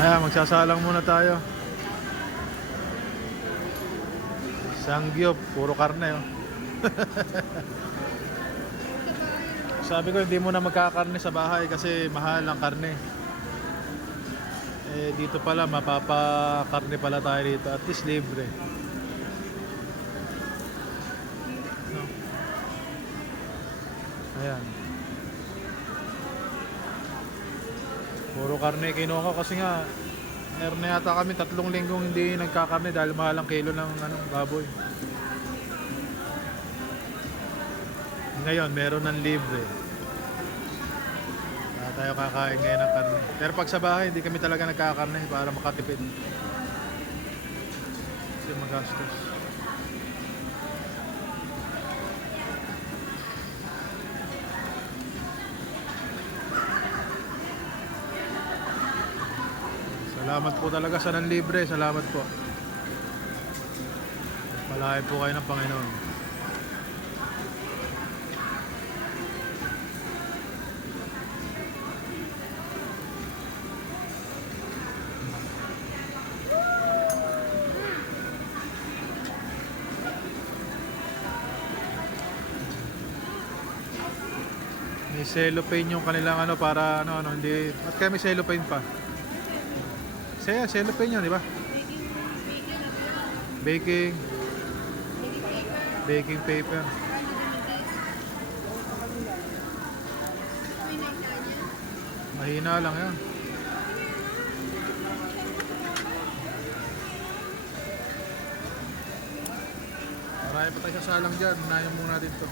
Ayan, magsasalang muna tayo. Sangyup, puro karne oh. Sabi ko hindi muna magkakarne sa bahay kasi mahal ang karne. Eh dito pala mapapakarne pala tayo dito, at least libre. No? Ayan. Puro karne kinuha ko kasi nga meron na yata kami 3 linggong hindi nagkakarne dahil mahal ang kilo ng baboy. Ngayon meron ng libre. Kaya tayo kakain ngayon ng karne. Pero pag sa bahay hindi kami talaga nagkakarne para makatipid. Kasi magastos. Salamat po talaga sa nanlibre. Salamat po. Palain po kayo ng Panginoon. May cellophane yung kanilang para hindi. At kaya may cellophane pa. Saya, cellophane yun, di ba? Baking. Baking paper. Mahina lang yan. Marami pa tayo sasalang dyan. Unahin muna natin to.